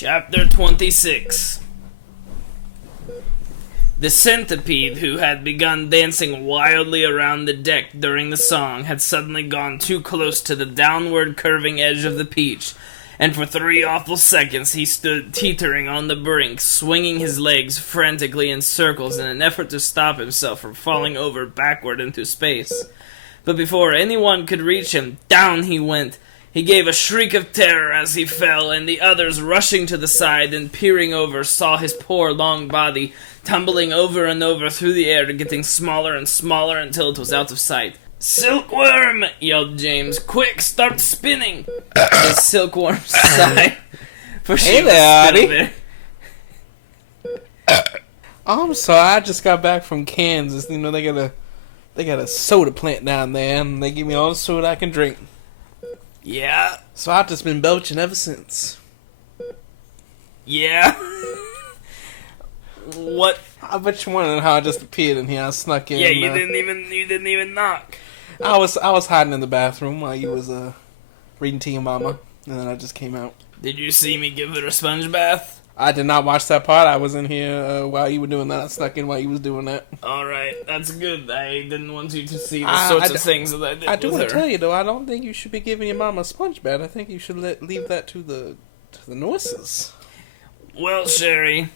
Chapter 26. The centipede, who had begun dancing wildly around the deck during the song, had suddenly gone too close to the downward curving edge of the peach, and for 3 awful seconds he stood teetering on the brink, swinging his legs frantically in circles in an effort to stop himself from falling over backward into space. But before anyone could reach him, down he went. He gave a shriek of terror as he fell, and the others, rushing to the side and peering over, saw his poor long body tumbling over and over through the air, getting smaller and smaller until it was out of sight. "Silkworm!" yelled James. "Quick, start spinning!" The silkworm sighed, for she Hey was there, still Artie. there. I'm sorry, I just got back from Kansas. You know, they got a soda plant down there, and they give me all the soda I can drink. Yeah? So I've just been belching ever since. Yeah? What? I bet you're wondering how I just appeared in here. I snuck in. Yeah, you didn't even knock. I was hiding in the bathroom while you was reading to your mama, and then I just came out. Did you see me give her a sponge bath? I did not watch that part. I was in here while you were doing that. I snuck in while you was doing that. Alright, that's good. I didn't want you to see the sorts of things that I did I do with want her. to tell you, though, I don't think you should be giving your mama a sponge bath. I think you should leave that to the nurses. Well, Sherry,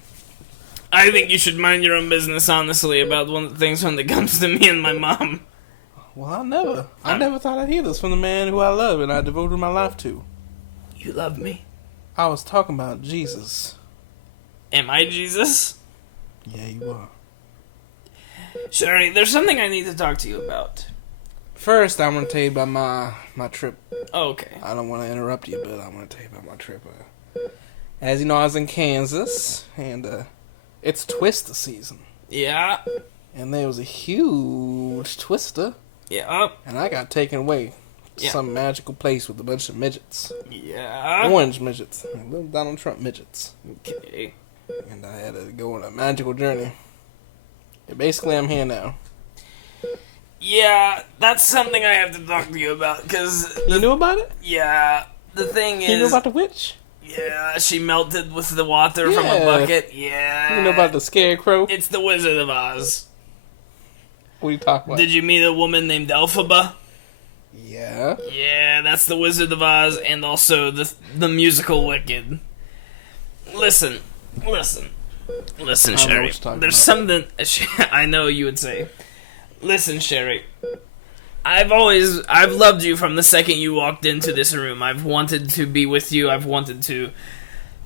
I think you should mind your own business, honestly, about one of the things when it comes to me and my mom. Well, I never thought I'd hear this from the man who I love and I devoted my life to. You love me? I was talking about Jesus. Am I Jesus? Yeah, you are. Sherry, there's something I need to talk to you about. First, I want to tell you about my trip. Okay. I don't want to interrupt you, but I want to tell you about my trip. As you know, I was in Kansas, and it's Twister season. Yeah. And there was a huge twister, Yeah. and I got taken away to Yeah. some magical place with a bunch of midgets. Yeah. Orange midgets. Little Donald Trump midgets. Okay. And I had to go on a magical journey. And basically, I'm here now. Yeah, that's something I have to talk to you about, because... You knew about it? Yeah, the thing is... You knew about the witch? Yeah, she melted with the water from a Yeah. bucket. Yeah. You know about the scarecrow? It's the Wizard of Oz. What are you talking about? Did you meet a woman named Elphaba? Yeah. Yeah, that's the Wizard of Oz, and also the musical Wicked. Listen, I don't know Sherry. what you're talking There's about. something I know you would say. Listen, Sherry. I've loved you from the second you walked into this room. I've wanted to be with you. I've wanted to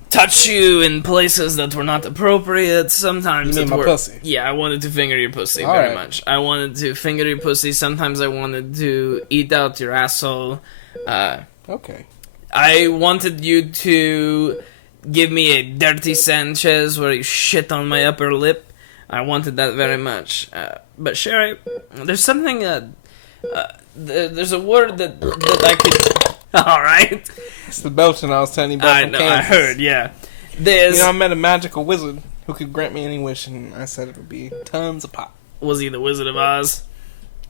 touch you in places that were not appropriate. Sometimes You mean that my were, pussy? Yeah, I wanted to finger your pussy All very right. much. I wanted to finger your pussy. Sometimes I wanted to eat out your asshole. Okay. I wanted you to give me a dirty Sanchez where you shit on my upper lip. I wanted that very much. But Sherry, there's something. There's a word that I could. All right. It's the belching I was telling you about I from know. Kansas. I heard. Yeah. There's. You know, I met a magical wizard who could grant me any wish, and I said it would be tons of pop. Was he the Wizard of Oz?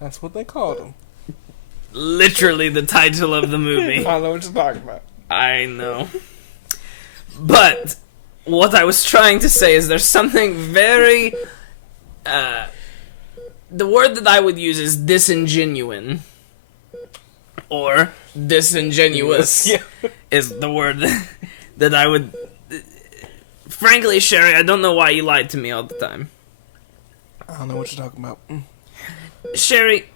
That's what they called him. Literally the title of the movie. I don't know what you're talking about. I know. But what I was trying to say is there's something very... the word that I would use is disingenuine. Or disingenuous Yeah. is the word that I would... Frankly, Sherry, I don't know why you lied to me all the time. I don't know what you're talking about. Sherry,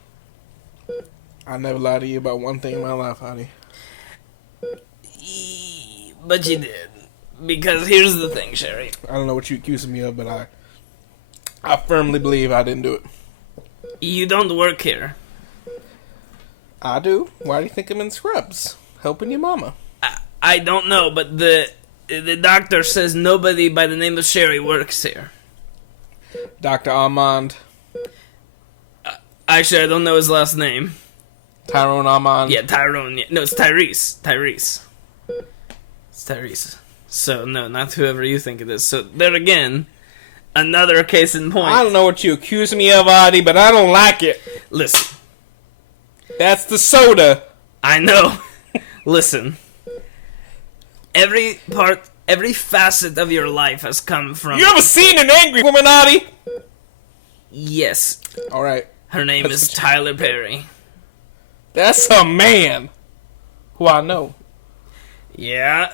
I never lied to you about one thing in my life, Artie. but you did. Because here's the thing, Sherry. I don't know what you're accusing me of, but I firmly believe I didn't do it. You don't work here. I do. Why do you think I'm in scrubs? Helping your mama. I don't know, but the doctor says nobody by the name of Sherry works here. Dr. Armand. Actually, I don't know his last name. Tyrone Armand. Yeah, Tyrone. Yeah. No, it's Tyrese. Tyrese. It's Tyrese. So, no, not whoever you think it is. So, there again, another case in point. I don't know what you accuse me of, Artie, but I don't like it. Listen. That's the soda. I know. Listen. Every Every facet of your life has come from... You ever seen an angry woman, Artie? Yes. Alright. Her name is Tyler Perry. That's a man who I know. Yeah?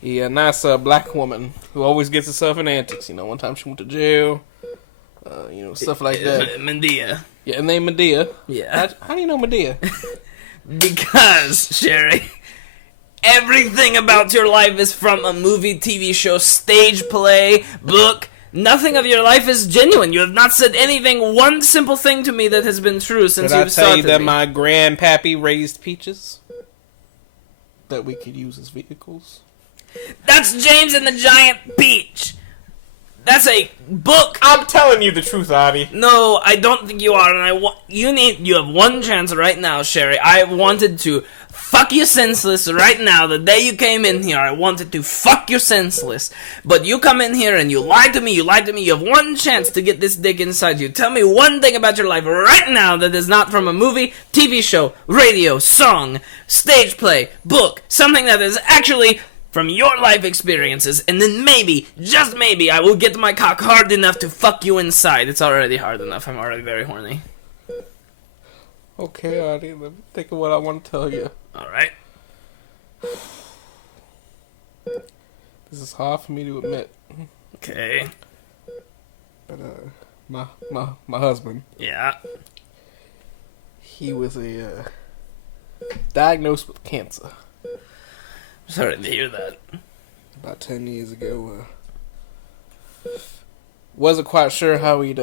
Yeah, a nice black woman who always gets herself in antics. You know, one time she went to jail. You know, stuff like that. Medea. Yeah, and name Medea. Yeah. How do you know Medea? Because, Sherry, everything about your life is from a movie, TV show, stage play, book. Nothing of your life is genuine. You have not said anything, one simple thing to me that has been true since you've started. Did I tell you that my grandpappy raised peaches? That we could use as vehicles? That's James and the Giant Peach. That's a book. I'm telling you the truth, Artie. No, I don't think you are, and you have one chance right now, Sherry. I wanted to fuck you senseless right now. The day you came in here, I wanted to fuck you senseless. But you come in here and you lied to me, you have one chance to get this dick inside you. Tell me one thing about your life right now that is not from a movie, TV show, radio, song, stage play, book, something that is actually from your life experiences, and then maybe, just maybe, I will get my cock hard enough to fuck you inside. It's already hard enough. I'm already very horny. Okay, Artie, let me think of what I want to tell you. Alright. This is hard for me to admit. Okay. But, my husband. Yeah. He was diagnosed with cancer. Sorry to hear that. About 10 years ago. Wasn't quite sure how he'd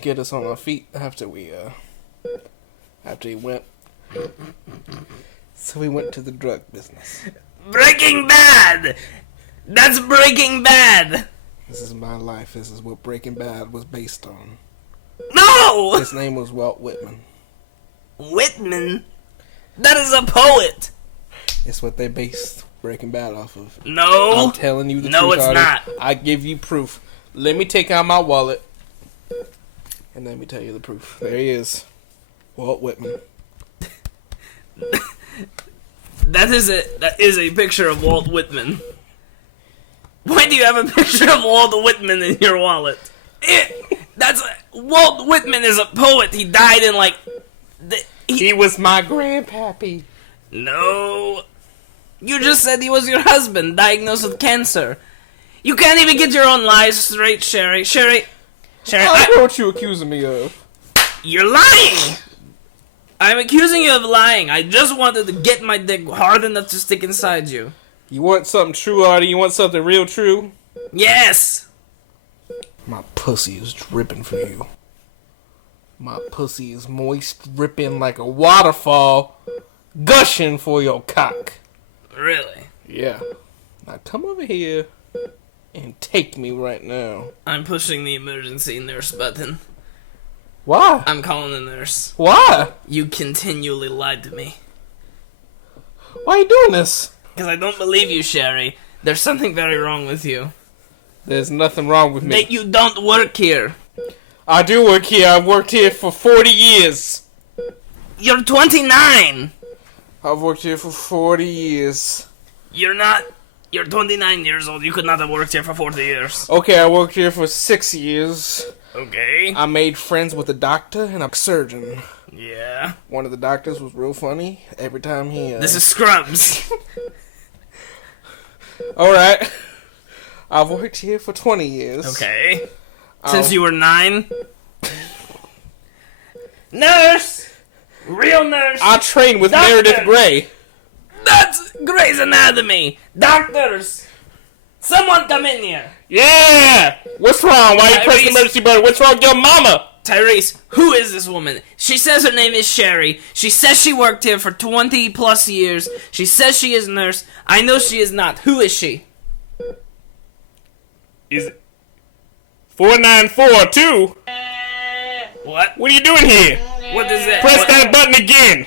get us on our feet after he went. So we went to the drug business. Breaking Bad! That's Breaking Bad! This is my life. This is what Breaking Bad was based on. No! His name was Walt Whitman. Whitman? That is a poet! It's what they based Breaking Bad off of. No! I'm telling you the truth, no, it's Artie. not. I give you proof. Let me take out my wallet. And let me tell you the proof. There he is. Walt Whitman. That is a picture of Walt Whitman. Why do you have a picture of Walt Whitman in your wallet? Walt Whitman is a poet. He died in he was my grandpappy. No. You just said he was your husband, diagnosed with cancer. You can't even get your own lies straight, Sherry. Sherry, I know what you accusing me of. You're lying! I'm accusing you of lying. I just wanted to get my dick hard enough to stick inside you. You want something true, Artie? You want something real true? Yes! My pussy is dripping for you. My pussy is moist, dripping like a waterfall, gushing for your cock. Really? Yeah. Now come over here and take me right now. I'm pushing the emergency nurse button. Why? I'm calling the nurse. Why? You continually lied to me. Why are you doing this? Because I don't believe you, Sherry. There's something very wrong with you. There's nothing wrong with me. That you don't work here. I do work here. I've worked here for 40 years. You're 29. I've worked here for 40 years. You're not. You're 29 years old. You could not have worked here for 40 years. Okay, I worked here for 6 years. Okay. I made friends with a doctor and a surgeon. Yeah. One of the doctors was real funny. Every time he... This is Scrubs. Alright. I've worked here for 20 years. Okay. Since you were 9? Nurse! Real nurse! I trained with Doctor. Meredith Grey. That's Grey's Anatomy! Doctors! Someone come in here! Yeah! What's wrong? Why you press the Tyrese. emergency button? What's wrong with your mama? Tyrese, who is this woman? She says her name is Sherry. She says she worked here for 20 plus years. She says she is a nurse. I know she is not. Who is she? Is it 4942? What? What are you doing here? What is that? Press What? that button again.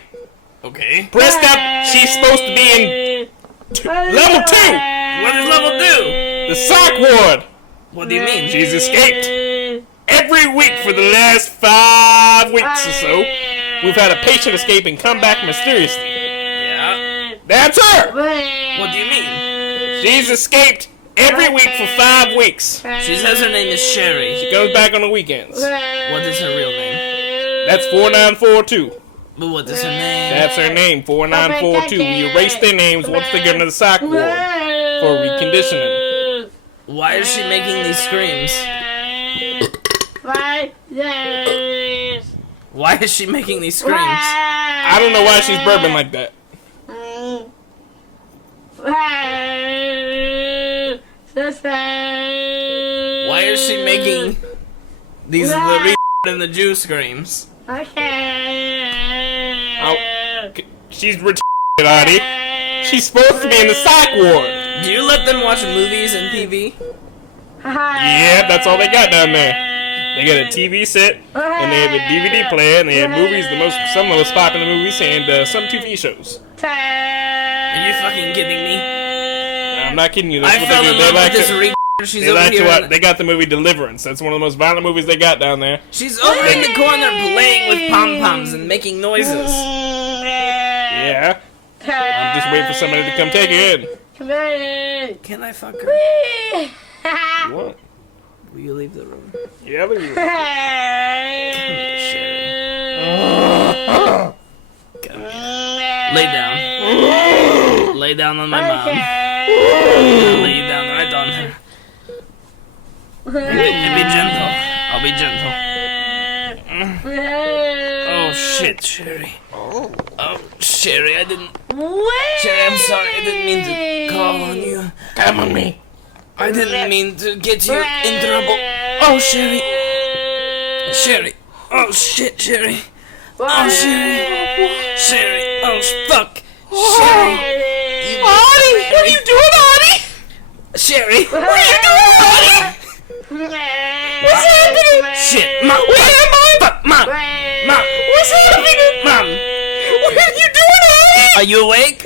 Okay. Press that. She's supposed to be in level 2. What does level do? The psych ward. What do you mean? She's escaped. Every week for the last 5 weeks or so, we've had a patient escape and come back mysteriously. Yeah. That's her. What do you mean? She's escaped Every week for 5 weeks. She says her name is Sherry. She goes back on the weekends. What is her real name? That's 4942. But what is her name? That's her name, 4942. We erase their names once they get into the psych ward for reconditioning. Why is she making these screams? Why is she making these screams? I don't know why she's burping like that. Why is she making these the and the Jew screams? Oh, she's retarded, Artie. She's supposed to be in the psych ward. Do you let them watch movies and TV? Yeah, that's all they got down there. They got a TV set, and they have a DVD player, and they have movies, some of the most popular movies, and some TV shows. Are you fucking kidding me? I'm not kidding you. That's I what fell they do. in love with this She's They over like here. to. They got the movie Deliverance. That's one of the most violent movies they got down there. She's over in the corner playing with pom-poms and making noises. Yeah. I'm just waiting for somebody to come take her in. Can I fuck her? You want? Will you leave the room? Yeah, leave it. Come here, Sherry. Lay down. Lay down on my mom. Lay down right on her. Be gentle. I'll be gentle. Oh shit, Sherry. Oh, Sherry, I didn't. Sherry, I'm sorry. I didn't mean to call on you. Come on me. I didn't mean to get you in trouble. Oh, Sherry. Sherry. Oh shit, Sherry. Oh, Sherry. Sherry. Oh fuck. Sherry. Artie, what are you doing, Artie? Sherry. What are you doing, Artie? What's happening? Shit. Mom. Where am I? Fuck. Mom. Mom. What's happening? Mom. What are you doing, Artie? Are you awake?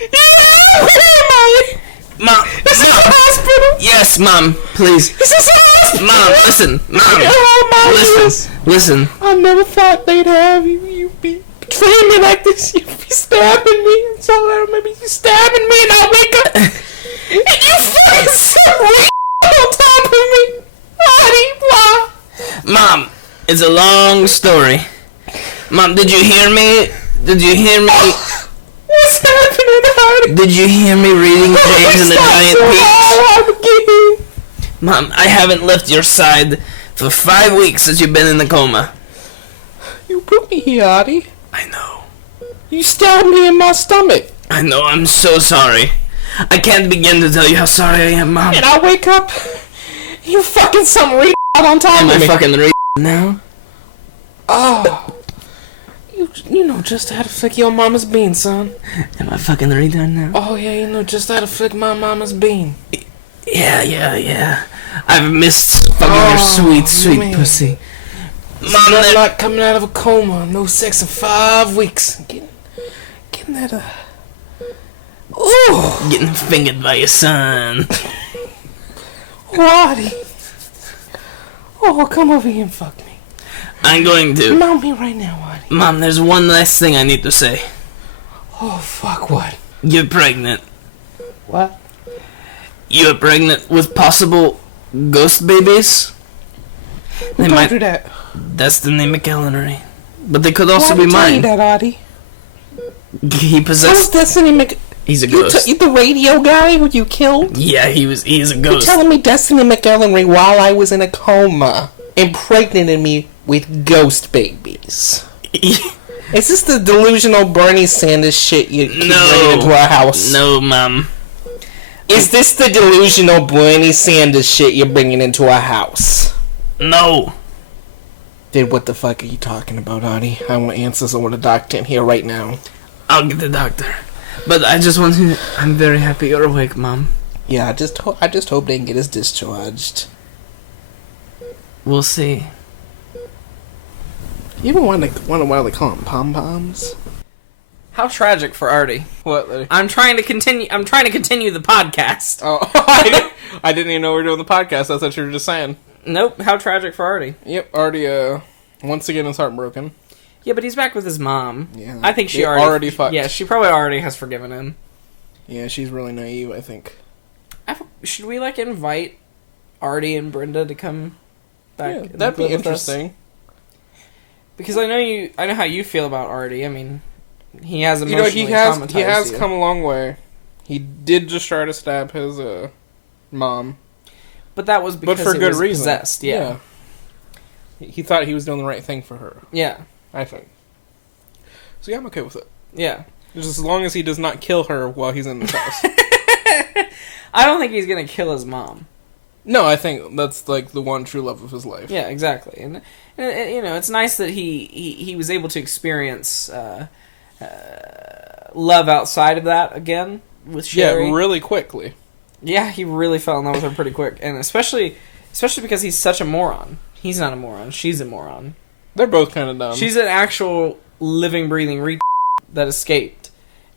Yeah, where am I? Mom. This is a hospital. Yes, Mom. Please. This is a hospital. Mom, listen. Mom. Oh, Mom. Listen. I never thought they'd have you. You'd be betraying me like this. You'd be stabbing me. That's all I remember. You stabbing me and I wake up. And you fucking sit right on top of me. Artie, why? Mom, it's a long story. Mom, did you hear me? Did you hear me? What's happening, Artie? Did you hear me reading James and the Giant Peach? Mom, I haven't left your side for 5 weeks since you've been in the coma. You put me here, Artie. I know. You stabbed me in my stomach. I know, I'm so sorry. I can't begin to tell you how sorry I am, Mom. And I wake up, you fucking some retard on top Am of I me. fucking now? Oh. You know just how to flick your mama's bean, son. Am I fucking retard now? Oh, yeah, you know just how to flick my mama's bean. Yeah. I've missed fucking your sweet man. pussy. Mom, Mom, nothing like coming out of a coma. No sex in 5 weeks. Getting that, ooh. getting fingered by your son. Artie. Oh, come over here and fuck me. I'm going to. Mount me right now, Artie. Mom, there's one last thing I need to say. Oh, fuck, what? You're pregnant. What? You're pregnant with possible ghost babies? Who told you that? Destiny McElhenry. But they could also Why be tell you mine. that, Artie? He Who's possessed... Destiny He's a ghost. You the radio guy who you killed? Yeah, he's a You're ghost. telling me Destiny McElhenry while I was in a coma impregnated me with ghost babies. Is this the delusional Bernie Sanders shit you keep bringing into our house? No, Mom. Is this the delusional Bernie Sanders shit you're bringing into our house? No. Then what the fuck are you talking about, Artie? I want answers. I want a doctor in here right now. I'll get the doctor. But I just want to... I'm very happy you're awake, Mom. Yeah, I just hope they can get us discharged. We'll see. You ever wonder why they call them pom-poms? How tragic for Artie. What? Lady? I'm trying to continue the podcast. Oh, I didn't even know we were doing the podcast. I thought you were just saying. Nope, how tragic for Artie. Yep, Artie, once again is heartbroken. Yeah, but he's back with his mom. Yeah. I think she They already fucked. Yeah, she probably already has forgiven him. Yeah, she's really naive, I think. should we like invite Artie and Brenda to come back? Yeah, that'd be interesting. Because I know how you feel about Artie. I mean, he has emotionally traumatized he has you. come a long way. He did just try to stab his mom, but that was because for he good was reason. Possessed. Yeah. He thought he was doing the right thing for her. Yeah, I think. So yeah, I'm okay with it. Yeah, just as long as he does not kill her while he's in the house. I don't think he's gonna kill his mom. No, I think that's like the one true love of his life. Yeah, exactly, and you know, it's nice that he was able to experience love outside of that again with Sherry. Yeah, really quickly. Yeah, he really fell in love with her pretty quick, and especially because he's such a moron. He's not a moron. She's a moron. They're both kind of dumb. She's an actual living, breathing that escaped.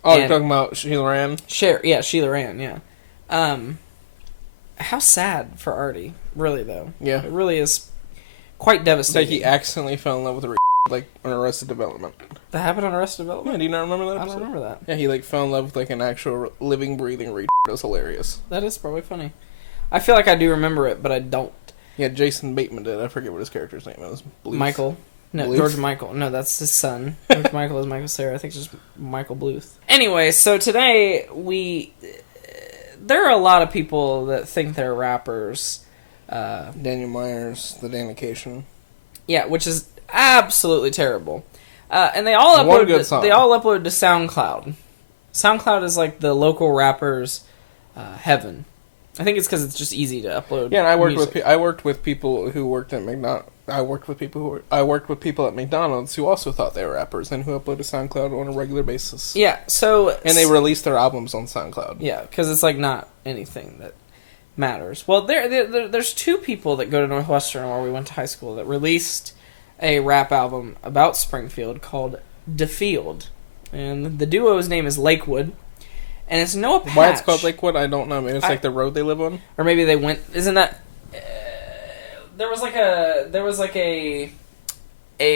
Oh, you're talking about Sheila Rand? Sheila Rand, yeah. How sad for Artie, really, though. Yeah. It really is quite devastating. Like he accidentally fell in love with her like on Arrested Development. That happened on Arrested Development? Yeah, do you not remember that episode? I don't remember that. Yeah, he like fell in love with like an actual living, breathing It was hilarious. That is probably funny. I feel like I do remember it, but I don't. Yeah, Jason Bateman did. I forget what his character's name was. Bluth. Michael. No, Bluth? George Michael. No, that's his son. George Michael is Michael Cera. I think it's just Michael Bluth. Anyway, so today there are a lot of people that think they're rappers. Daniel Myers, The Danication. Yeah, which is absolutely terrible. And they all upload to SoundCloud. SoundCloud is like the local rappers' heaven. I think it's because it's just easy to upload. Yeah, and music. I worked with people who worked at McDonald's. I worked with people at McDonald's who also thought they were rappers and who uploaded to SoundCloud on a regular basis. Yeah, and they released their albums on SoundCloud. Yeah, because it's like not anything that matters. Well, there's two people that go to Northwestern where we went to high school that released a rap album about Springfield called DeField, and the duo's name is Lakewood. And it's Noah Patch. Why it's called Lakewood, I don't know. Maybe it's like the road they live on, or maybe they went. Isn't that? There was like a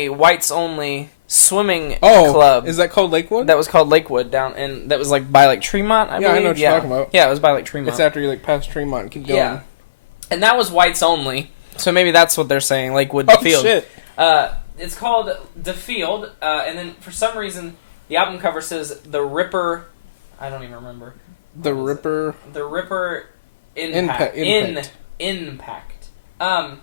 whites only swimming club. Is that called Lakewood? That was called Lakewood that was like by like Tremont. I believe. I know what you're talking about. Yeah, it was by like Tremont. It's after you like pass Tremont and keep going. Yeah, and that was whites only. So maybe that's what they're saying. Lakewood Field. Shit. It's called DeField, and then for some reason the album cover says The Ripper. I don't even remember. The Ripper Impact. Impact.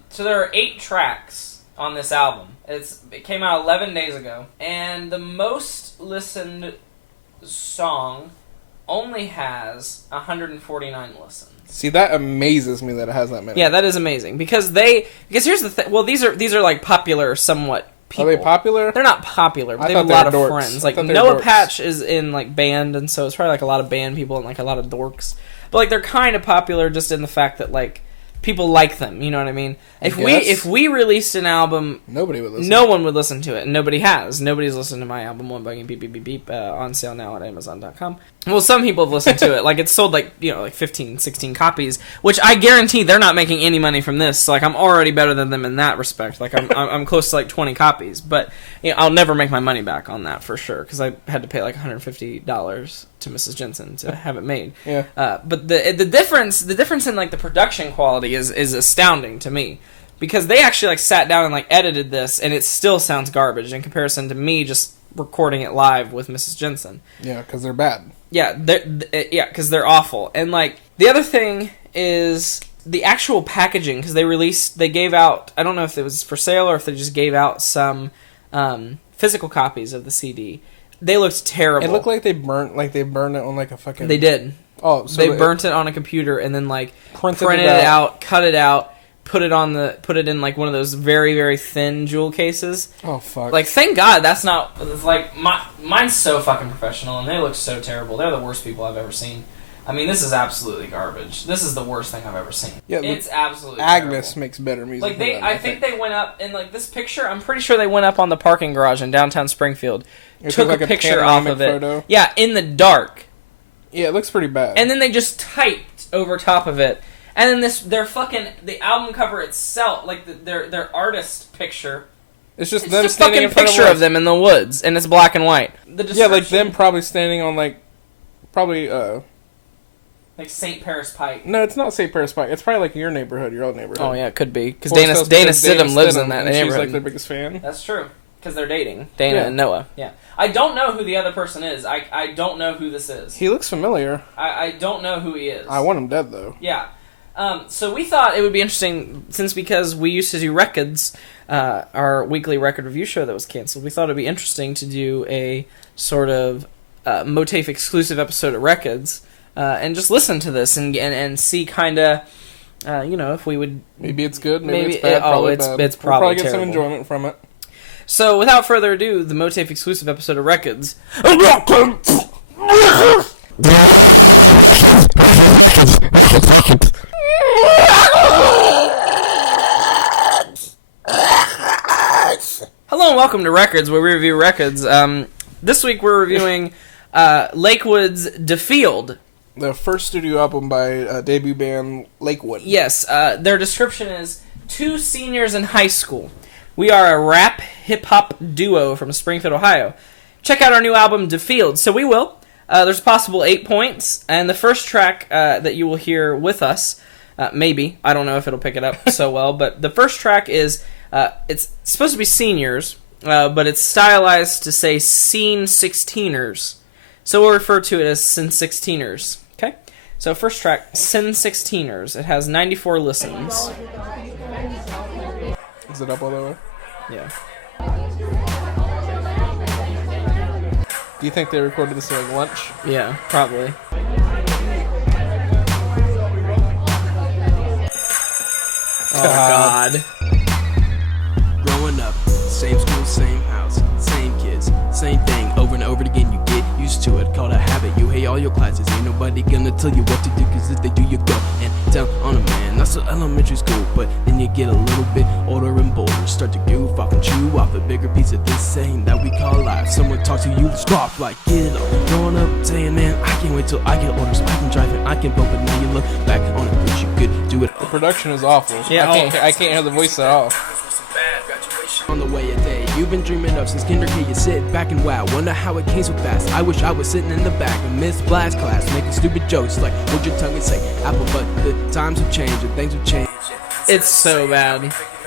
So there are 8 tracks on this album. It came out 11 days ago, and the most listened song only has 149 listens. See, that amazes me that it has that many. Yeah, that is amazing because here's the thing. Well, these are like popular somewhat people. Are they popular? They're not popular, but they have a lot of friends. Like Noah Patch is in like band, and so it's probably like a lot of band people and like a lot of dorks. But like they're kind of popular just in the fact that like people like them. You know what I mean? If we released an album, nobody would listen. No one would listen to it, and nobody has. Nobody's listened to my album One Bugging Beep Beep Beep Beep on sale now at Amazon.com. Well, some people have listened to it. Like it's sold like 15, 16 copies, which I guarantee they're not making any money from this. So, like I'm already better than them in that respect. Like I'm close to like 20 copies, but I'll never make my money back on that for sure because I had to pay like $150 to Mrs. Jensen to have it made. Yeah. But the difference in like the production quality is astounding to me. Because they actually like sat down and like edited this, and it still sounds garbage in comparison to me just recording it live with Mrs. Jensen. Yeah, because they're bad. Yeah, because they're awful. And like the other thing is the actual packaging, because they gave out. I don't know if it was for sale or if they just gave out some physical copies of the CD. They looked terrible. It looked like they burned it on like a fucking. They did. Oh, so they burnt it on a computer and then like printed it out, cut it out. Put it in like one of those very, very thin jewel cases. Oh fuck! Like thank God that's not. It's like mine's so fucking professional and they look so terrible. They're the worst people I've ever seen. I mean, this is absolutely garbage. This is the worst thing I've ever seen. Yeah, it's absolutely Agnes terrible. makes better music. Like I think they went up in like this picture. I'm pretty sure they went up on the parking garage in downtown Springfield. Took like a picture off of it. Photo. Yeah, in the dark. Yeah, it looks pretty bad. And then they just typed over top of it. And then the album cover itself, like their artist picture. It's just a fucking picture of them in the woods, and it's black and white. Yeah, like them probably standing on like Like St. Paris Pike. No, it's not St. Paris Pike. It's probably like your neighborhood, your old neighborhood. Oh, yeah, it could be. Because Dana Stidham lives in that neighborhood. She's like their biggest fan. That's true. Because they're dating. Dana and Noah. Yeah. I don't know who the other person is. I don't know who this is. He looks familiar. I don't know who he is. I want him dead, though. Yeah. So we thought it would be interesting, because we used to do RECIDS, our weekly record review show that was canceled, we thought it would be interesting to do a sort of MOATAIF exclusive episode of RECIDS, and just listen to this and see kind of, if we would... Maybe it's good, maybe it's bad, probably bad. It's we'll probably get terrible. some enjoyment from it. So, without further ado, the MOATAIF exclusive episode of RECIDS. Hello and welcome to RECIDS, where we review records. This week we're reviewing Lakewood's Defiled. The first studio album by debut band Lakewood. Yes, their description is, 2 seniors in high school. We are a rap hip-hop duo from Springfield, Ohio. Check out our new album, Defiled. So we will. There's a possible 8 points, and the first track that you will hear with us, maybe, I don't know if it'll pick it up so well, but the first track is, it's supposed to be seniors, but it's stylized to say Scene 16ers. So we'll refer to it as Sin 16ers. Okay? So first track, Sin 16ers. It has 94 listens. Is it up all the way? Yeah. Do you think they recorded this at lunch? Yeah, probably. Oh, God. Growing up, same school, same house, same kids, same thing, over and over again. You get used to it, called a habit. You hate all your classes, ain't nobody gonna tell you what to do, cause if they do, you go and down on a man. That's the elementary school, but then you get a little bit older and bolder, start to goof off and chew off a bigger piece of this saying that we call life. Someone talks to you, scoff like, get up. Growing up, saying, man, I can't wait till I get older so I can drive it, I can bump it. Now you look back on it, but you could do it. The production is awful. Yeah, I can't hear the voice at all. On the way a day you've been dreaming of since kindergarten, you sit back and wow, wonder how it came so fast. I wish I was sitting in the back of Miss Blast class making stupid jokes like, hold your tongue and say apple, but the times have changed and things have changed. It's so bad.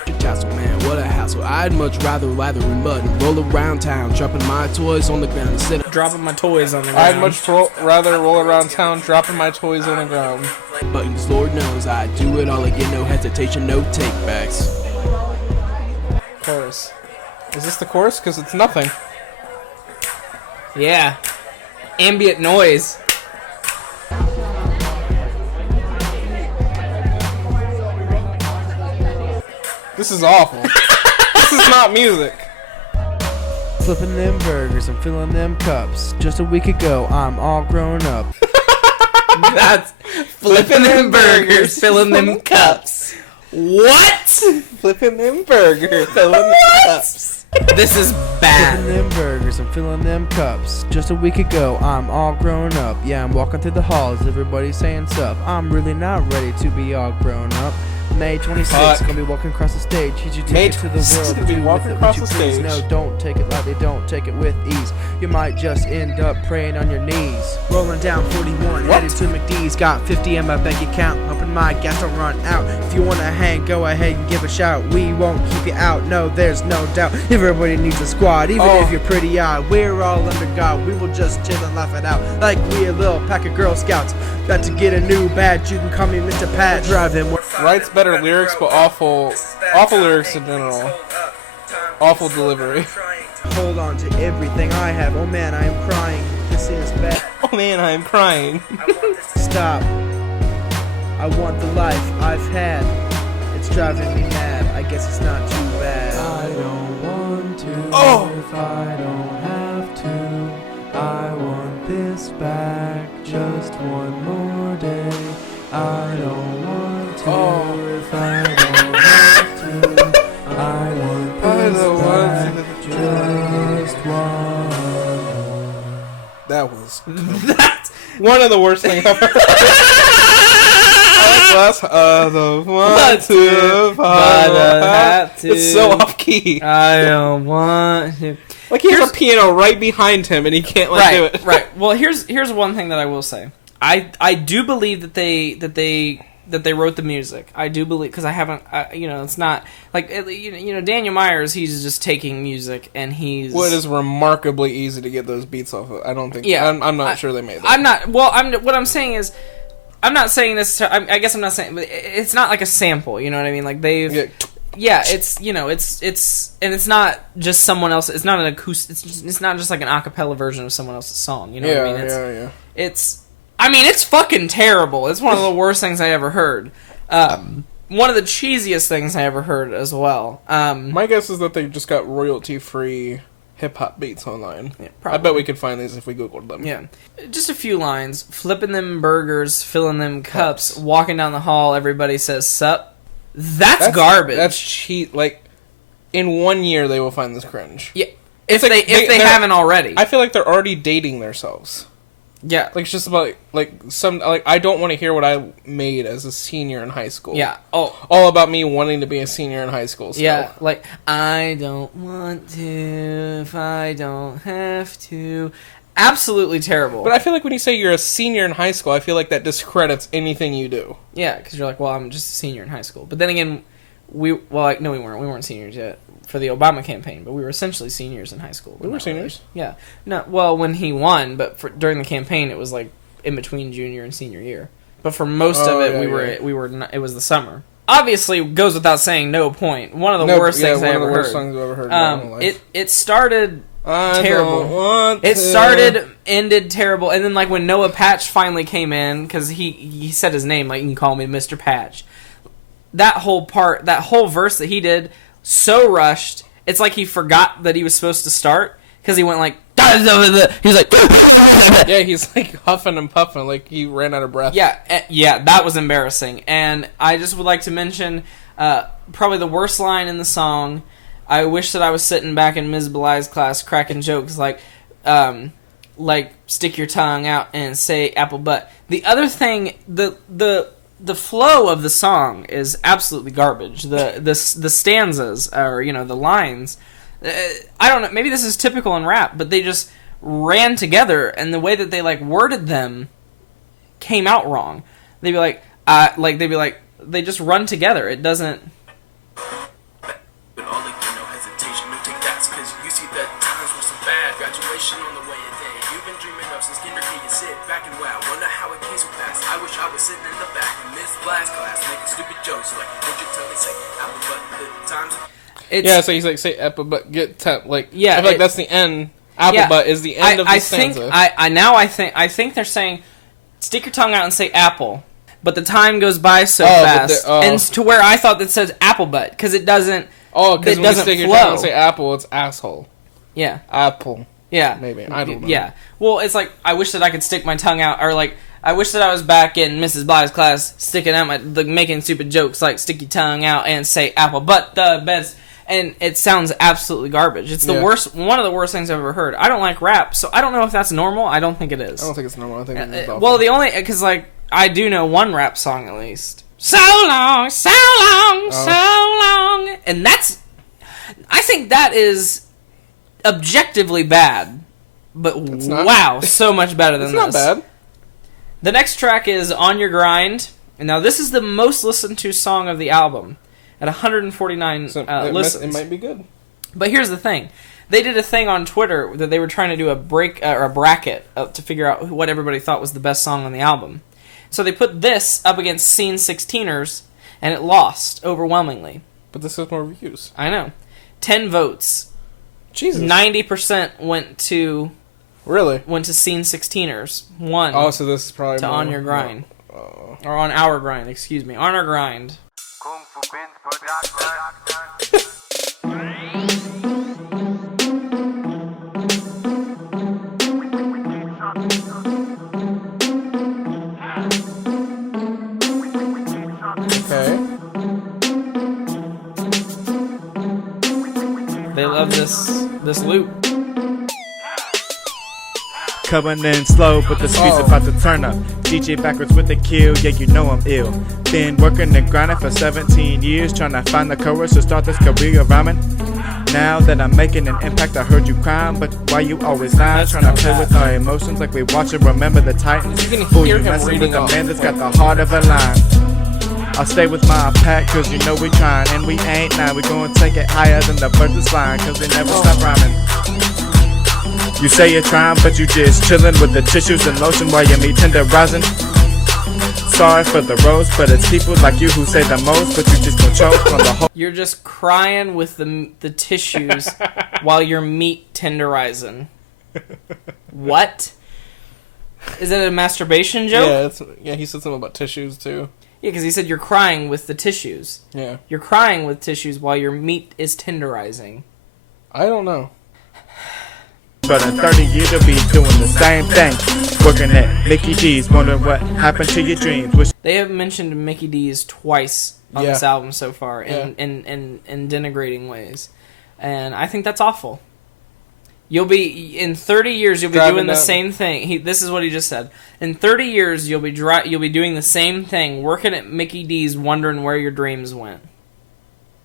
Your tassel, man, what a hassle. I'd much rather lather in mud and roll around town, dropping my toys on the ground instead of Dropping my toys on the ground. I'd much rather roll around town dropping my toys on the ground. buttons. Lord knows I'd do it all again, no hesitation, no takebacks. Chorus. Is this the chorus? Because it's nothing. Yeah. Ambient noise. This is awful. This is not music. Flipping them burgers and filling them cups. Just a week ago, I'm all grown up. That's flipping them burgers, filling them cups. What? Flipping them burgers, filling them cups. This is Flipping bad. them burgers and filling them cups. Just a week ago, I'm all grown up. Yeah, I'm walking through the halls, everybody's saying sup. I'm really not ready to be all grown up. May 26th, gonna be walking across the stage. Here's your May ticket to the 26th, world. gonna be Do walking with it across what the you please. stage. No, don't take it lightly, don't take it with ease. You might just end up praying on your knees. Rolling down 41, headed to McD's. Got 50 in my bank account, hoping my gas don't run out. If you wanna hang, go ahead and give a shout. We won't keep you out, no, there's no doubt. Everybody needs a squad, even if you're pretty odd. We're all under God, we will just chill and laugh it out. Like we a little pack of Girl Scouts. About to get a new badge, you can call me Mr. Pat. Driving, Writes better lyrics, but awful lyrics in general. Awful delivery. hold on to everything I have. Oh man, I am crying. This is bad. Oh man, I am crying. Stop. I want the life I've had. It's driving me mad. I guess it's not too bad. I don't want to Oh. if I don't have to. I want this back just one more day. I don't want to if I don't have to. I want this back just one more. That was That's one of the worst things I've ever It's so off key. I don't want to. Like he has a piano right behind him and he can't do it. Right. Well, here's one thing that I will say. I do believe that they wrote the music. I do believe, because I haven't, it's not like Daniel Myers. He's just taking music and he's. Well, it is remarkably easy to get those beats off of. I don't think. Yeah, I'm not sure they made that. I'm not. Well, what I'm saying is, I'm not saying this. I guess I'm not saying, but it's not like a sample. You know what I mean? Like they've. Yeah, it's and it's not just someone else. It's not an acoustic. It's not just like an acapella version of someone else's song. You know what I mean? It's fucking terrible. It's one of the worst things I ever heard. One of the cheesiest things I ever heard as well. My guess is that they just got royalty-free hip-hop beats online. Yeah, I bet we could find these if we Googled them. Yeah. Just a few lines. Flipping them burgers, filling them cups, walking down the hall, everybody says sup. That's garbage. That's cheat. Like, in 1 year, they will find this cringe. Yeah, if they haven't already. I feel like they're already dating themselves. Yeah, like it's just about I don't want to hear what I made as a senior in high school. Yeah. All about me wanting to be a senior in high school. Still. Yeah, like I don't want to if I don't have to. Absolutely terrible. But I feel like when you say you're a senior in high school, I feel like that discredits anything you do. Yeah, because you're like, well, I'm just a senior in high school. But then again, we weren't. We weren't seniors yet for the Obama campaign, but we were essentially seniors in high school. We were seniors? Yeah. No, well, when he won, but during the campaign, it was like in between junior and senior year. But for most of it, we were not, it was the summer. Obviously, goes without saying, no point. One of the worst things I ever heard. One of the worst songs I've ever heard in my whole life. It started... terrible. It started, ended terrible, and then like when Noah Patch finally came in, because he said his name, like, you can call me Mr. Patch. That whole verse that he did, so rushed. It's like he forgot that he was supposed to start, because he went like, he was like, yeah, he's like huffing and puffing, like he ran out of breath. Yeah, that was embarrassing. And I just would like to mention probably the worst line in the song. I wish that I was sitting back in Ms. Bly's class cracking jokes like stick your tongue out and say apple butt. The other thing, the flow of the song is absolutely garbage. The stanzas, or the lines, I don't know, maybe this is typical in rap, but they just ran together, and the way that they like worded them came out wrong. They'd be like, they just run together. It doesn't. So he's like, say apple butt, get temp. Like, I feel like that's the end. Apple butt is the end of the stanza. I think they're saying, stick your tongue out and say apple, but the time goes by so fast, and to where I thought that says apple butt, because it doesn't. Oh, because when you stick your tongue and say apple, it's asshole. Yeah. Apple. Yeah. Maybe. I don't know. Yeah. Well, it's like, I wish that I could stick my tongue out, or like, I wish that I was back in Mrs. Bly's class, sticking out making stupid jokes like stick your tongue out and say apple, but the best. And it sounds absolutely garbage. It's the worst, one of the worst things I've ever heard. I don't like rap, so I don't know if that's normal. I don't think it is. I don't think it's normal. I think it's awful. Well, the only, because like, I do know one rap song at least. So long, so long, so long. And that's, I think that is objectively bad. But wow, so much better than this. It's not bad. The next track is On Your Grind. And now this is the most listened to song of the album. At 149 listens. It might be good. But here's the thing. They did a thing on Twitter that they were trying to do a bracket to figure out what everybody thought was the best song on the album. So they put this up against Scene 16ers, and it lost overwhelmingly. But this has more views. I know. 10 votes. Jesus. 90% went to... Really? Went to Scene 16ers. 1. Oh, so this is probably to On Your Grind. Or On Our Grind, excuse me. On Our Grind. They love this loop. Coming in slow, but the speed's about to turn up. DJ backwards with the kill, yeah, you know I'm ill. Been working and grinding for 17 years, trying to find the courage to start this career of rhyming. Now that I'm making an impact, I heard you crying, but why you always lying? Trying to play with our emotions like we watch and remember the Titans. You can Fool, hear you him messing with reading the off. man that's got the heart of a lion. I'll stay with my pack, cause you know we trying, and we ain't now. We gonna take it higher than the birds is flying, cause they never stop rhyming. You say you're trying, but you just chillin' with the tissues and lotion while your meat tenderizing. Sorry for the roast, but it's people like you who say the most, but you just gon' choke on the whole. You're just crying with the tissues while your meat tenderizing. What? Is it a masturbation joke? Yeah, he said something about tissues too. Yeah, because he said you're crying with the tissues. Yeah. You're crying with tissues while your meat is tenderizing. I don't know. But in 30 years you'll be doing the same thing. Working at Mickey D's, wondering what happened to your dreams. They have mentioned Mickey D's twice on this album so far in denigrating ways. And I think that's awful. You'll be, in 30 years, you'll be doing the same thing. This is what he just said. In 30 years, you'll be doing the same thing, working at Mickey D's, wondering where your dreams went.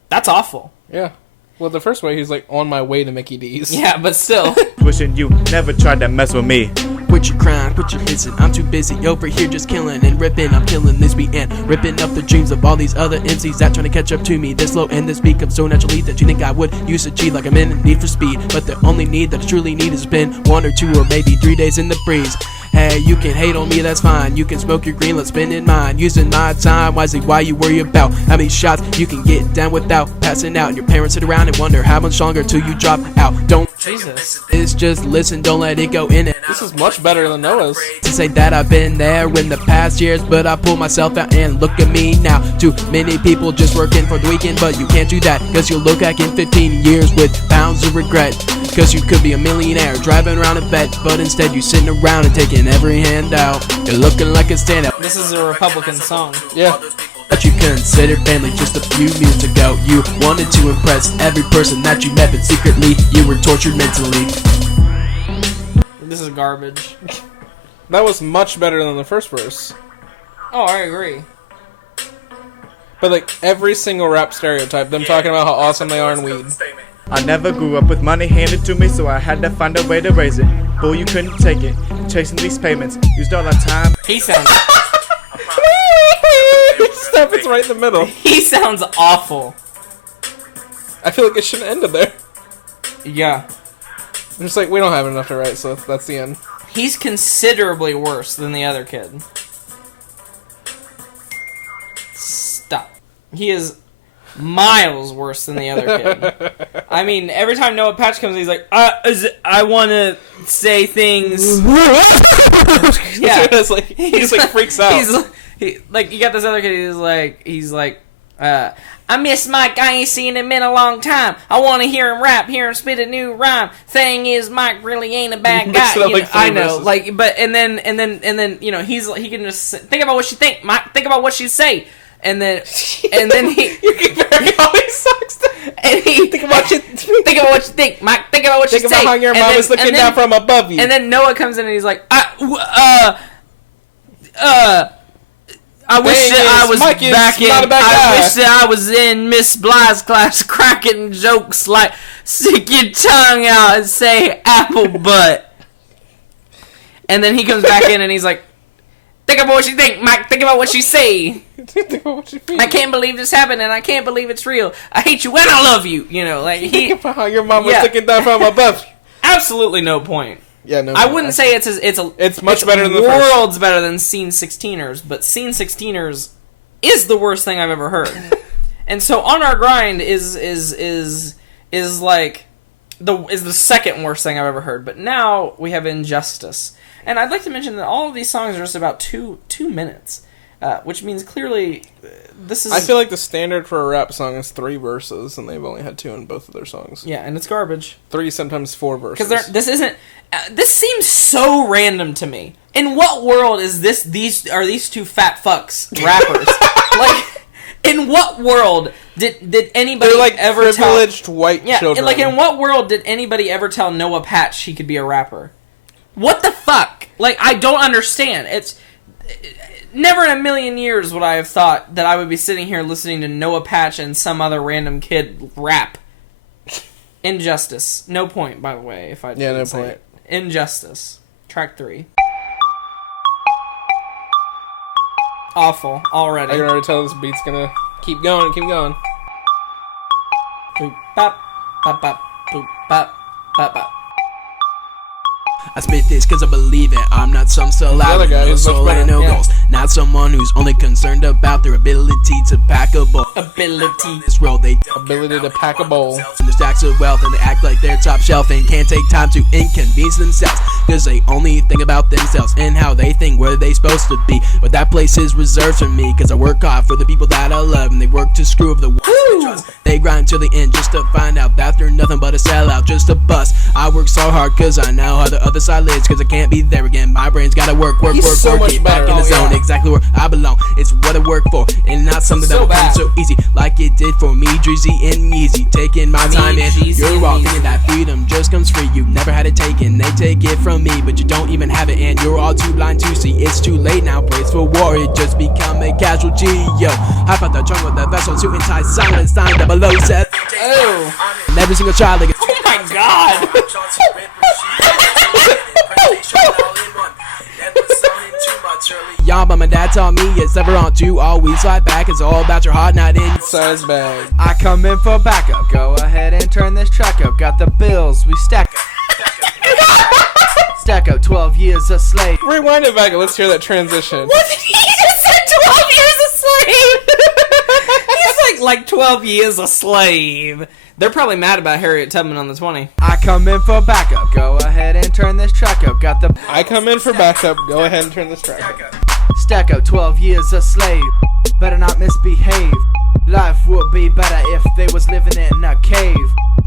That's awful. Yeah. Well, the first way, he's like, on my way to Mickey D's. Yeah, but still. Wishing you never tried to mess with me. Quit your crying, quit your hissing. I'm too busy over here just killing and ripping. I'm killing this beat and ripping up the dreams of all these other MCs that trying to catch up to me. This low and this beat comes so naturally that you think I would use a G like I'm in need for speed. But the only need that I truly need has been 1 or 2 or maybe 3 days in the breeze. Hey, you can hate on me, that's fine. You can smoke your green, let's spend it mine. Using my time wisely, why you worry about how many shots you can get down without passing out. And your parents sit around and wonder how much longer till you drop out. Don't Jesus. It's just listen, don't let it go in and This is much better than Noah's. to say that I've been there in the past years, but I pull myself out and look at me now. Too many people just working for the weekend, but you can't do that, cause you'll look back in 15 years with pounds of regret. Cause you could be a millionaire driving around a vet, but instead you sitting around and taking every handout. You're looking like a standout. This is a Republican song. Yeah. That you considered family just a few minutes ago. You wanted to impress every person that you met, but secretly you were tortured mentally. This is garbage. That was much better than the first verse. Oh, I agree. But like every single rap stereotype, them talking about how awesome they are in weed. I never grew up with money handed to me, so I had to find a way to raise it. Boy, you couldn't take it. Chasing these payments, used all our time. He sounds... Step, it's right in the middle. He sounds awful. I feel like it should have ended there. Yeah. I'm just like, we don't have enough to write, so that's the end. He's considerably worse than the other kid. Stop. He is miles worse than the other kid. I mean, every time Noah Patch comes, he's like, I want to say things. Yeah. It's like, he's like freaks out. You got this other kid, he's like, I miss Mike, I ain't seen him in a long time. I want to hear him rap, hear him spit a new rhyme. Thing is, Mike really ain't a bad guy. I know, verses. And then, you know, he can just think about what you think, Mike, think about what you say. And then he You keep very always sucks. and he think about what you think, Mike. Think about what you say. Think about how your mom is looking down from above you. And then Noah comes in and he's like, I wish that I was back in. I wish that I was in Miss Bly's class, cracking jokes like "stick your tongue out" and say "apple butt." And then he comes back in and he's like, "Think about what you think, Mike. Think about what you say. Think about what you feel. I can't believe this happened, and I can't believe it's real. I hate you and I love you." You know, like Think about how your mom was looking down from above. Absolutely no point. Yeah, no. I wouldn't say it's much better than the first. Worlds better than Scene 16ers, but Scene 16ers is the worst thing I've ever heard. And so On Our Grind is like the second worst thing I've ever heard. But now we have Injustice, and I'd like to mention that all of these songs are just about two minutes, which means clearly this is. I feel like the standard for a rap song is 3 verses, and they've only had 2 in both of their songs. Yeah, and it's garbage. 3, sometimes 4 verses. Because this isn't. This seems so random to me. In what world is this? These two fat fucks rappers? Like, in what world did anybody They're like ever privileged white children? Like, in what world did anybody ever tell Noah Patch he could be a rapper? What the fuck? Like, I don't understand. It's never in a million years would I have thought that I would be sitting here listening to Noah Patch and some other random kid rap. Injustice. No point, by the way, if I Yeah, no say point. it. Injustice. Track 3. Awful. Already. I can already tell this beat's gonna keep going, keep going. Boop, bop, bop, bop, boop, bop, bop, bop. I spit this cause I believe it. I'm not some celebrity, no soul and no goals. Not someone who's only concerned about their ability to pack a bowl. Ability. This role they Ability to pack a bowl. in the stacks of wealth, and they act like they're top shelf and can't take time to inconvenience themselves, cause they only think about themselves and how they think where they supposed to be. But that place is reserved for me, cause I work hard for the people that I love, and they work to screw up the world. They grind till the end just to find out that they're nothing but a sellout, just a bust. I work so hard cause I know how the other side lives, cause I can't be there again. My brain's gotta work, get back in the zone, exactly where I belong. It's what I work for, and not something that will come so easy, like it did for me, Dreezy and Yeezy. Taking my time and you're all thinking that freedom just comes free. You never had it taken, they take it from me, but you don't even have it, and you're all too blind to see. It's too late now, praise for war, it just become a casualty. Yo, hop out the trunk with the vessel, suit and tie, silent sign, 007. Oh. And every single child, like, Oh my god! y'all, but my dad taught me it's never on to always fight back. It's all about your heart, not in Size bag. I come in for backup. Go ahead and turn this track up. Got the bills, we stack up. Stack up 12 years a slave. Rewind it back and let's hear that transition. What did he just said? 12 years a slave! He's like 12 years a slave. They're probably mad about Harriet Tubman on the 20. I come in for backup. Go ahead and turn this track up. Got the I come in for backup. Go ahead and turn this track up. stack up 12 years a slave. Better not misbehave. Life would be better if they was living in a cave.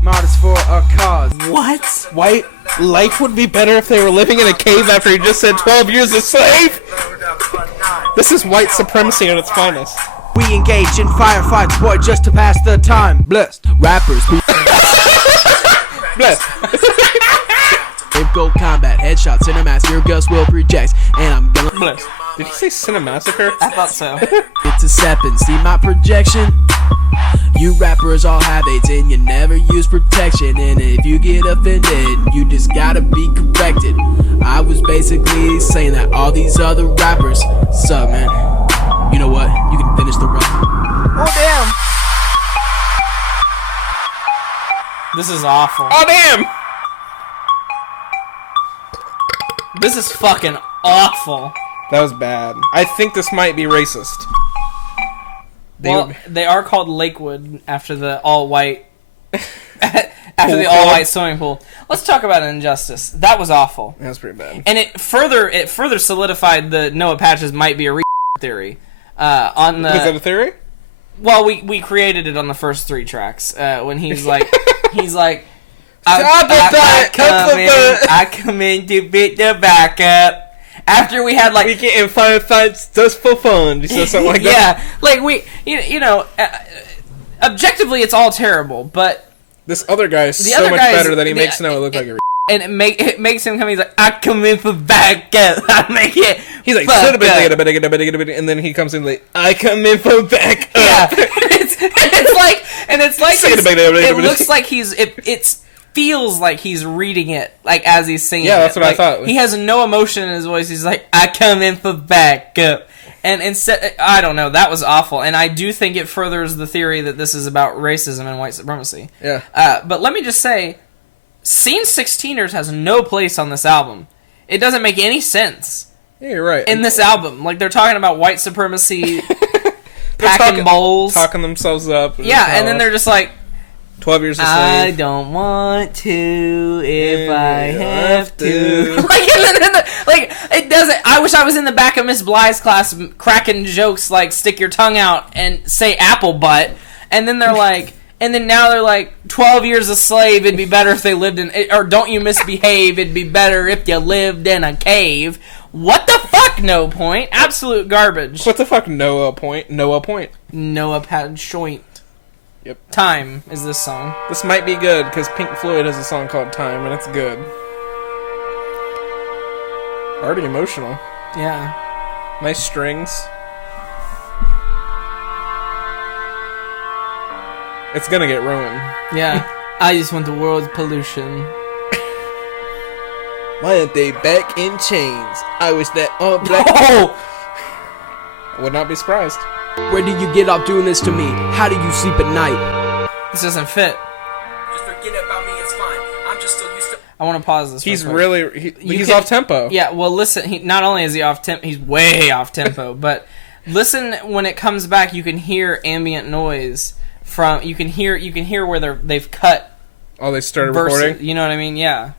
Martyrs for a cause. What? White life would be better if they were living in a cave after he just said 12 years a slave? This is white supremacy at its finest. We engage in firefights, boy, just to pass the time. Blessed. rappers. Bless. They've go combat, headshots, cinemax, your guts will project, and I'm gonna Bless. Did he say Cinemassacre? I thought so. it's a seppin'. See my projection? You rappers all have AIDS and you never use protection, and if you get offended, you just gotta be corrected. I was basically saying that all these other rappers suck, man. You know what? You can finish the rap. Oh, damn. This is awful. Oh, damn! This is fucking awful. That was bad. I think this might be racist. Well, they are called Lakewood after the all-white... after the all-white swimming pool. Let's talk about Injustice. That was awful. That's pretty bad. And it further solidified the Noah Patches might be a theory. On the... Is that a theory? Well, we created it on the first 3 tracks. When he's like... I come in to beat the backup. After we had we get in firefights just for fun. You said something like that? Yeah, like we, you know, objectively it's all terrible, but this other guy is so much better that he makes Noah look like a and it makes him come. He's like, I come in for backup. I make it. He's like, and then he comes in like, I come in for backup. Yeah, it's like it looks like it feels like he's reading it like as he's singing. Yeah, that's what like, I thought. He has no emotion in his voice. He's like, I come in for backup. And instead, I don't know, that was awful. And I do think it furthers the theory that this is about racism and white supremacy. Yeah. But let me just say, Scene 16ers has no place on this album. It doesn't make any sense. Yeah, you're right. In this album. Like, they're talking about white supremacy, packing bowls. Talking themselves up. Yeah, and then they're just like, 12 years a slave. I don't want to if I have to. like, it doesn't. I wish I was in the back of Miss Bly's class cracking jokes like stick your tongue out and say apple butt. And then they're like, and then now they're like, 12 years a slave, it'd be better if they lived in, or don't you misbehave, it'd be better if you lived in a cave. What the fuck, No Point? Absolute garbage. What the fuck, Noah Point? Noah Point. Noah Padshoint. Yep. Time is this song. This might be good, because Pink Floyd has a song called Time, and it's good. Already emotional. Yeah. Nice strings. It's gonna get ruined. Yeah. I just want the world's pollution. Why aren't they back in chains? I wish that all black. Oh! I would not be surprised. Where do you get off doing this to me? How do you sleep at night? This doesn't fit. Just forget about me, it's fine. I'm just still used to... I want to pause this. He's real quick. he's off tempo. Yeah, well, listen. Not only is he off tempo, he's way off tempo. But listen, when it comes back, you can hear ambient noise from. You can hear where they've cut. Oh, they started verses, recording. you know what I mean? Yeah.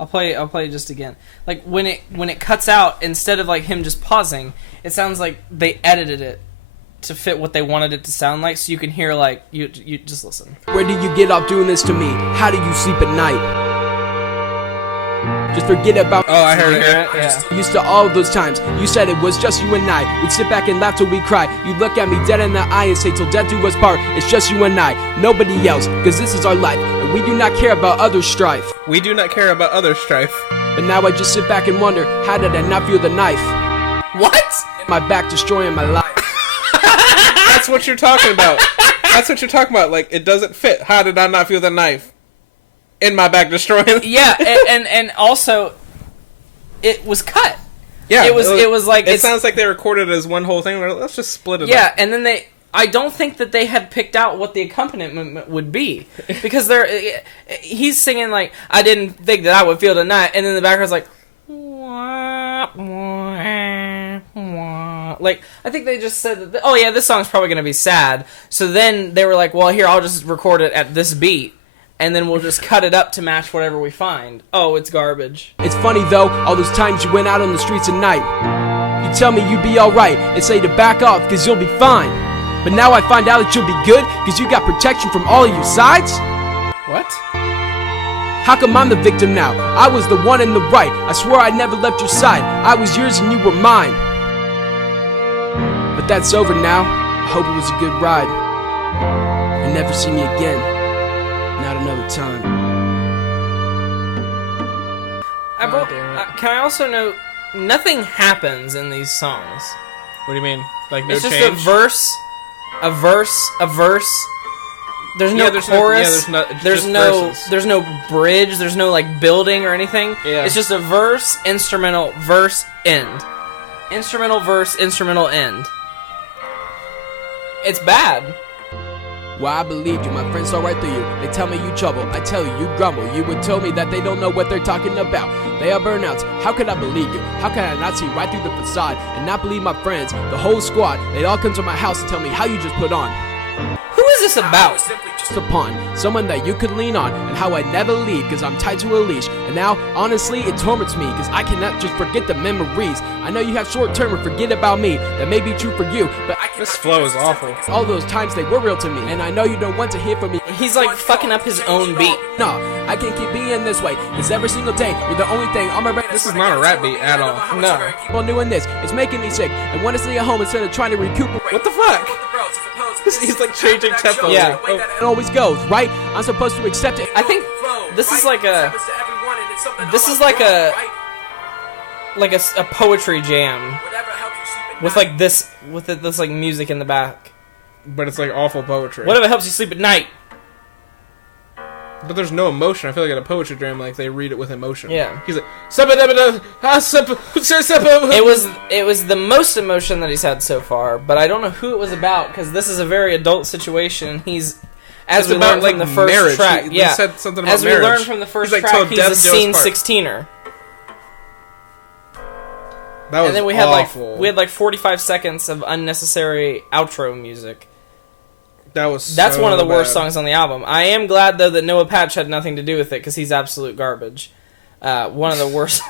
I'll play it just again. Like when it cuts out, instead of like him just pausing, it sounds like they edited it to fit what they wanted it to sound like. So you can hear like you just listen. Where do you get off doing this to me? How do you sleep at night? Just forget about... Oh, I heard it. Yeah. Used to all those times, you said it was just you and I. We'd sit back and laugh till we cry. You'd look at me dead in the eye and say, till death do us part. It's just you and I, nobody else, cause this is our life. And we do not care about other strife. We do not care about other strife. But now I just sit back and wonder, how did I not feel the knife? What? My back destroying my life. That's what you're talking about. That's what you're talking about. Like, it doesn't fit. How did I not feel the knife? In my back destroying. Yeah, and also, it was cut. Yeah, it was like it sounds like they recorded it as one whole thing. Let's just split it up. Yeah, and then I don't think that they had picked out what the accompaniment would be, because he's singing like, I didn't think that I would feel tonight, and then the background's like, wah, wah, wah. Like, I think they just said that, oh yeah, this song's probably gonna be sad. So then they were like, well, here, I'll just record it at this beat. And then we'll just cut it up to match whatever we find. Oh, it's garbage. It's funny though, all those times you went out on the streets at night. You tell me you'd be alright and say to back off cause you'll be fine. But now I find out that you'll be good cause you got protection from all of your sides? What? How come I'm the victim now? I was the one in the right. I swore I never left your side. I was yours and you were mine. But that's over now. I hope it was a good ride. And never see me again. Not another time. Can I also note, nothing happens in these songs. What do you mean? Like no it's just change? a verse. There's no chorus. There's no bridge. There's no like building or anything. Yeah. It's just a verse, instrumental, verse, end. Instrumental, verse, instrumental, end. It's bad. Why I believed you, my friends saw right through you. They tell me you trouble, I tell you, you grumble. You would tell me that they don't know what they're talking about. They are burnouts, how could I believe you? How could I not see right through the facade and not believe my friends, the whole squad? They'd all come to my house and tell me how you just put on. Who is this about? Just a pawn, someone that you could lean on, and how I never leave cause I'm tied to a leash. And now, honestly, it torments me cause I cannot just forget the memories. I know you have short term and forget about me, that may be true for you, but This flow is awful. all those times they were real to me, and I know you don't want to hear from me. He's like fucking up his own beat. No, I can't keep being this way, cause every single day, you're the only thing on my brain. This is not a rap beat at all. No. Well, doing this, it's making me sick, and want to stay at home instead of trying to recuperate. What the fuck? He's like changing tempo. Yeah. Like, It always goes, right? I'm supposed to accept it. I think this is like a poetry jam with like this like music in the back. but it's like awful poetry. Whatever helps you sleep at night. But there's no emotion. I feel like in a poetry jam, like they read it with emotion. Yeah. He's like, It was the most emotion that he's had so far, but I don't know who it was about because this is a very adult situation. He's as It's we about, learned like, from the first marriage. track. He Yeah, said something about as we marriage. learned from the first He's like, track, till he's death a do us scene part. 16er. That was And then we had awful. like 45 seconds of unnecessary outro music. That's That's one of the worst bad. songs on the album. I am glad though that Noah Patch had nothing to do with it because he's absolute garbage. One of the worst.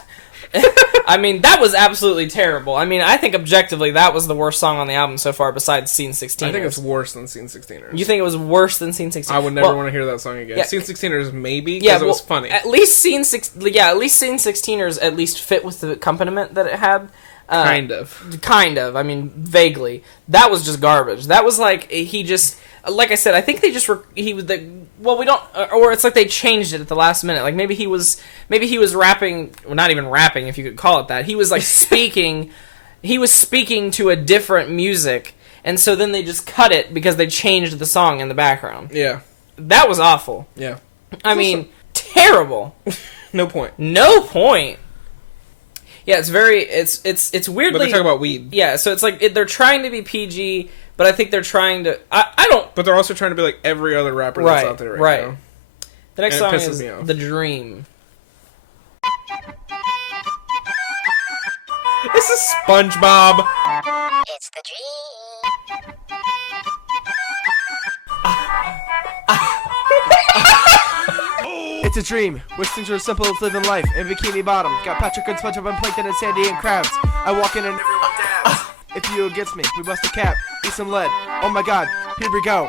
I mean, that was absolutely terrible. I mean, I think objectively that was the worst song on the album so far besides Scene 16. I think it's worse than Scene 16ers. You think it was worse than Scene 16? I would never want to hear that song again. yeah, Scene 16ers maybe, Yeah, because it was funny. At least Scene 16ers at least fit with the accompaniment that it had. Kind of. Kind of. I mean, vaguely. That was just garbage. That was like he just. Like I said, I think they just he was the we don't, or it's like they changed it at the last minute. Like maybe he was rapping, well, not even rapping if you could call it that. He was like speaking, he was speaking to a different music, and so then they just cut it because they changed the song in the background. Yeah. That was awful. Yeah. I mean, terrible. No point. No point. Yeah, it's very... It's weirdly... But they talk about weed. Yeah, so it's like they're trying to be PG, but I think they're trying to... I don't... But they're also trying to be like every other rapper that's out there right now. The next And it song pisses is me off. The Dream. This is SpongeBob. It's the dream. It's a dream, which things are simple as living life in Bikini Bottom. Got Patrick and SpongeBob and Plankton and Sandy and Krabs. I walk in and everyone dabs. If you against me, we bust a cap, eat some lead. Oh my god, here we go.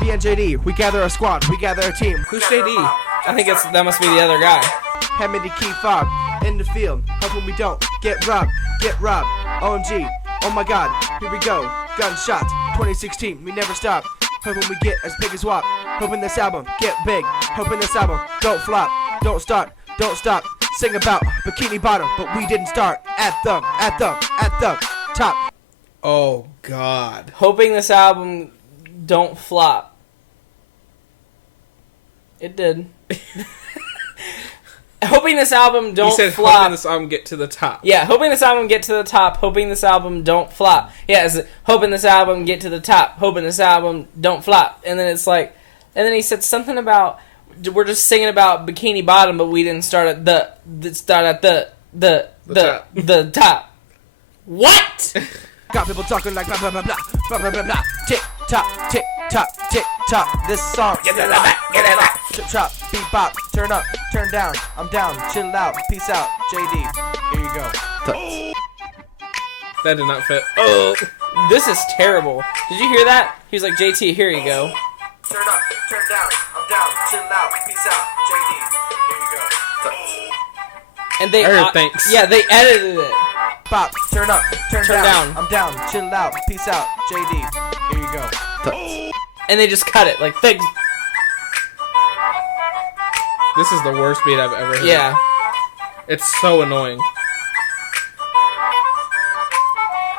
BNJD, we gather a squad, we gather a team. Who's JD? I think that must be the other guy. Hand me the key fob in the field, hoping we don't get robbed. OMG, oh my god, here we go. Gunshots, 2016, we never stop. Hoping we get as big as WAP. Hoping this album get big. Hoping this album don't flop. Don't stop. Sing about Bikini Bottom, but we didn't start at the top. Oh, God. Hoping this album don't flop. It did. Hoping this album don't He said, flop. hoping this album get to the top. Yeah, hoping this album get to the top. Hoping this album don't flop. Yeah, it's hoping this album get to the top. Hoping this album don't flop. And then it's like, and then he said something about we're just singing about Bikini Bottom, but we didn't start at the top. What? Got people talking like blah blah blah blah blah blah blah blah. Tick tock, tick tock, tick tock. This song. Get it back. Trip chop, beat bop, turn up, turn down. I'm down, chill out, peace out. JD, here you go. That did not fit. Oh, this is terrible. Did you hear that? He was like, JT, here you go. Turn up, turn down. I'm down, chill out, peace out. JD, here you go. And they I heard thanks. Yeah, they edited it. Bop, turn up, turn down. I'm down, chill out, peace out. JD, here you go. And they just cut it. Like, thanks. This is the worst beat I've ever heard. Yeah. It's so annoying.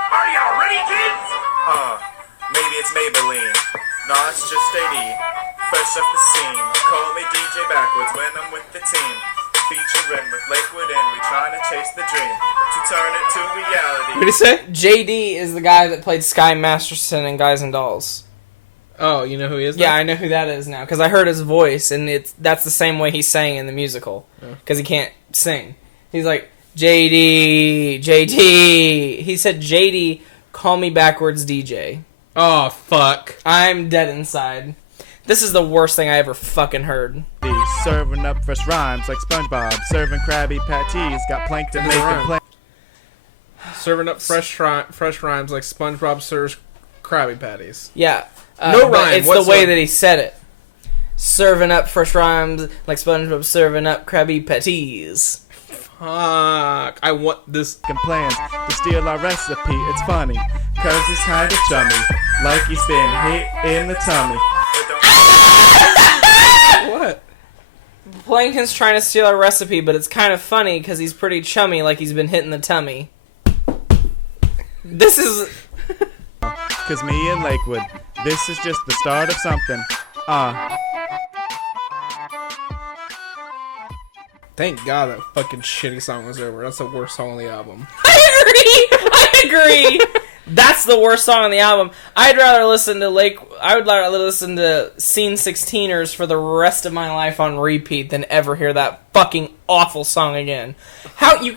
Are y'all ready, kids? Maybe it's Maybelline. Nah, it's just AD. Fresh off the scene. Call me DJ Backwards when I'm with the team. Featuring with Lakewood and we trying to chase the dream. To turn it to reality. What did he say? JD is the guy that played Sky Masterson in Guys and Dolls. Oh, you know who he is now? Yeah, I know who that is now because I heard his voice, and that's the same way he sang in the musical because he can't sing. He's like JD. He said JD, call me backwards DJ. Oh, fuck. I'm dead inside. This is the worst thing I ever fucking heard. Serving up fresh rhymes like SpongeBob. Serving Krabby Patties. Got plankton That doesn't making rhyme. play. Serving up fresh rhymes like SpongeBob serves Krabby Patties. Yeah. No rhyme It's the way whatsoever. that he said it. Serving up fresh rhymes like SpongeBob serving up Krabby Patties. Fuck. I want this. Plans to steal our recipe. It's funny, cause he's kinda chummy. Like he's been hit in the tummy. What? Plankton's trying to steal our recipe, but it's kind of funny because he's pretty chummy, like he's been hit in the tummy. This is... Cause me and Lakewood, this is just the start of something. Thank God that fucking shitty song was over. That's the worst song on the album. I agree! That's the worst song on the album. I would rather listen to Scene 16ers for the rest of my life on repeat than ever hear that fucking awful song again.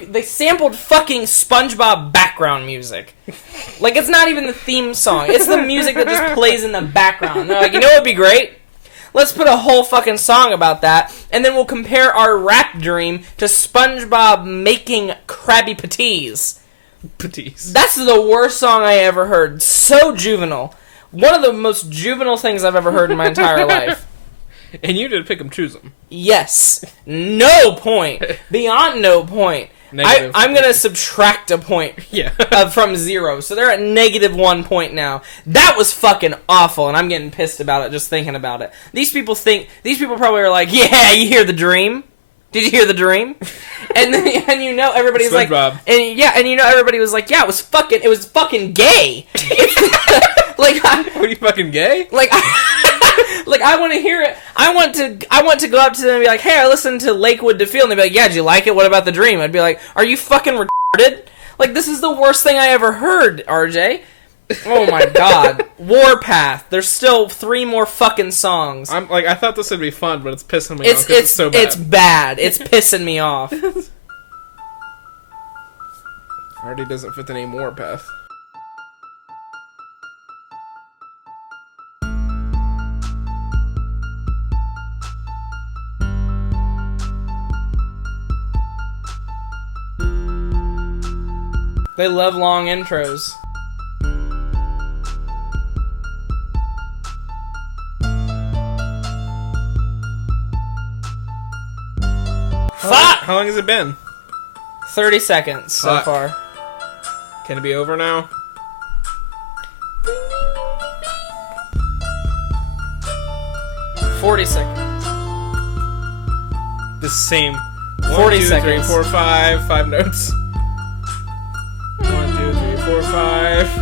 They sampled fucking SpongeBob background music. Like, it's not even the theme song. It's the music that just plays in the background. They're like, you know what would be great? Let's put a whole fucking song about that, and then we'll compare our rap dream to SpongeBob making Krabby Patties. Patties. That's the worst song I ever heard. So juvenile. One of the most juvenile things I've ever heard in my entire life. And you did pick 'em, choose 'em. Yes. No point. Beyond no point. Negative. I'm going to subtract a point Yeah. from 0. So they're at -1 point now. That was fucking awful, and I'm getting pissed about it just thinking about it. These people probably are like, yeah, you hear the dream? Did you hear the dream? And you know everybody's like, SpongeBob. and you know everybody was like, yeah, it was fucking gay. Like, What are you fucking gay? like, I Like, I want to hear it. I want to go up to them and be like, hey, I listened to Lakewood to Feel. And they'd be like, yeah, did you like it? What about the dream? I'd be like, are you fucking retarded? Like, this is the worst thing I ever heard, RJ. Oh my god. Warpath. There's still 3 more fucking songs. I thought this would be fun, but it's pissing me off 'cause it's so bad. It's bad. It's pissing me off. Artie doesn't fit any more path. They love long intros. How long has it been? 30 seconds so Fuck. far. Can it be over now? $40 seconds. The same. 40 1, 2, seconds. 3, 4, 5. 5 notes. 1, 2, 3, 4, 5.